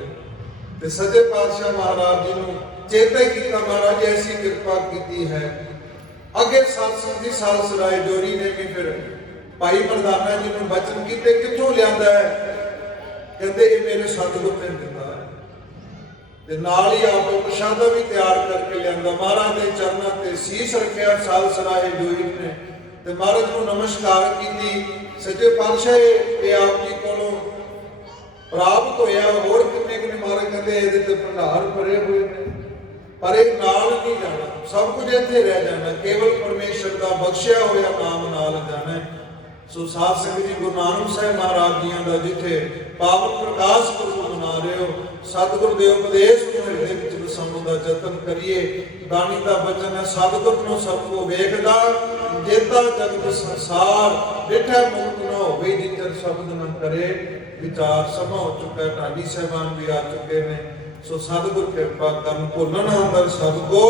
ਤੇ ਸੱਚੇ ਪਾਤਸ਼ਾਹ ਮਹਾਰਾਜ ਜੀ ਨੂੰ ਚੇਤੇ ਕੀਤਾ, ਮਹਾਰਾਜ ਐਸੀ ਕਿਰਪਾ ਕੀਤੀ ਹੈ। ਅੱਗੇ ਸਤਸੰਗ ਦੀ ਸਾਲਸਰਾਏ ਜੋਰੀ ਨੇ ਵੀ ਫਿਰ ਭਾਈ ਮਰਦਾਨਾ ਜੀ ਨੂੰ ਬਚਨ ਕੀਤੇ, ਕਿੱਥੋਂ ਲਿਆਂਦਾ ਹੈ? ਕਹਿੰਦੇ ਇਹ ਮੇਰੇ ਸਤਿਗੁਰ ਨੇ ਦਿੱਤਾ ਹੈ। ਤੇ ਨਾਲ ਹੀ ਆਪ ਪ੍ਰਸ਼ਾਦਾ ਵੀ ਤਿਆਰ ਕਰਕੇ ਲਿਆਂਦਾ। ਮਹਾਰਾਜ ਦੇ ਚਰਨਾਂ ਤੇ ਸੀਸ ਰੱਖਿਆ ਸਾਲਸਰਾਏ ਜੋਰੀ ਨੇ ਤੇ ਮਹਾਰਾਜ ਨੂੰ ਨਮਸਕਾਰ ਕੀਤੀ। ਸੱਚੇ ਪਾਤਸ਼ਾਹ ਇਹ ਆਪ ਜੀ ਕੋਲੋਂ ਪ੍ਰਾਪਤ ਹੋਇਆ। ਹੋਰ ਕਿੰਨੇ ਕਿੰਨੇ ਮਹਾਰਾਜ ਕਹਿੰਦੇ ਇਹਦੇ ਤੇ ਭੰਡਾਰ ਭਰੇ ਹੋਏ ਨੇ, ਪਰ ਇਹ ਨਾਲ ਨਹੀਂ ਜਾਣਾ, ਸਭ ਕੁਝ ਇੱਥੇ ਰਹਿ ਜਾਣਾ, ਕੇਵਲ ਪਰਮੇਸ਼ਰ ਦਾ ਬਖਸ਼ਿਆ ਹੋਇਆ ਨਾਮ ਨਾਲ ਜਾਣਾ। ਸੋ ਸਾਧ ਸੰਗਤ ਜੀ, ਗੁਰੂ ਨਾਨਕ ਸਾਹਿਬ ਮਹਾਰਾਜ ਜੀਆਂ ਦਾ ਜਿੱਥੇ ਪਾਵਨ ਪ੍ਰਕਾਸ਼ ਪੁਰਬ ਮਨਾ ਰਹੇ ਹੋ, ਸਤਿਗੁਰ ਦੇ ਉਪਦੇਸ਼ ਨੂੰ ਹਿਰਦੇ ਵਿੱਚ ਵਸਾਉਣ ਦਾ ਯਤਨ ਕਰੀਏ। ਬਾਣੀ ਦਾ ਬਚਨ ਹੈ, ਸਤਿਗੁਰ ਨੂੰ ਸਭ ਕੋ ਵੇਖਦਾ, ਜੇਤਾ ਜਗਤ ਸੰਸਾਰ, ਡਿਠੈ ਮੁਕਤ ਨ ਹੋਵੇ, ਜਿਤਰ ਸ਼ਬਦ ਨ ਕਰੇ ਵਿਚਾਰ। ਸਮਾਂ ਹੋ ਚੁੱਕਾ, ਢਾਡੀ ਸਾਹਿਬਾਨ ਵੀ ਆ ਚੁੱਕੇ ਨੇ। ਸੋ ਸਤਿਗੁਰ ਕਿਰਪਾ ਕਰਨ, ਭੁੱਲਣ ਅੰਦਰ ਸਭ ਕੋ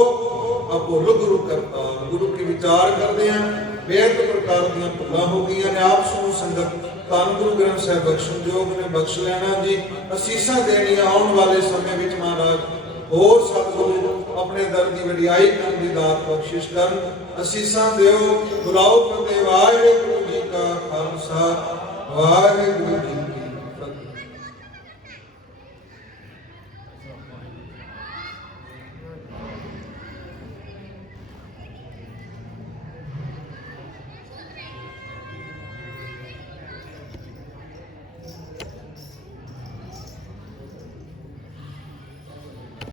ਅਭੁੱਲ ਗੁਰੂ ਕਰਤਾਰ। ਗੁਰੂ ਕੀ ਵਿਚਾਰ ਕਰਦੇ ਆ, ਬੇਅੰਤ ਪ੍ਰਕਾਰ ਦੀਆਂ ਭੁੱਲਾਂ ਹੋ ਗਈਆਂ ਨੇ। ਆਪ ਸਮੂਹ ਸੰਗਤ ਧੰਨ ਗੁਰੂ ਗ੍ਰੰਥ ਸਾਹਿਬ ਬਖਸ਼ਣ ਯੋਗ ਨੇ, ਬਖਸ਼ ਲੈਣਾ ਜੀ। ਅਸੀਸਾਂ ਦੇਣੀਆਂ ਆਉਣ ਵਾਲੇ ਸਮੇਂ ਵਿੱਚ ਮਹਾਰਾਜ ਹੋਰ ਸਤਿਗੁਰੂ ਆਪਣੇ ਦਰ ਦੀ ਵਡਿਆਈ ਕਰਨ ਦੀ ਦਾਤ ਬਖਸ਼ਿਸ਼ ਕਰਨ। ਅਸੀਸਾਂ ਦਿਓ, ਬੁਲਾਓ ਫਤਿਹ। ਵਾਹਿਗੁਰੂ ਜੀ ਕਾ ਖਾਲਸਾ, ਵਾਹਿਗੁਰੂ ਜੀ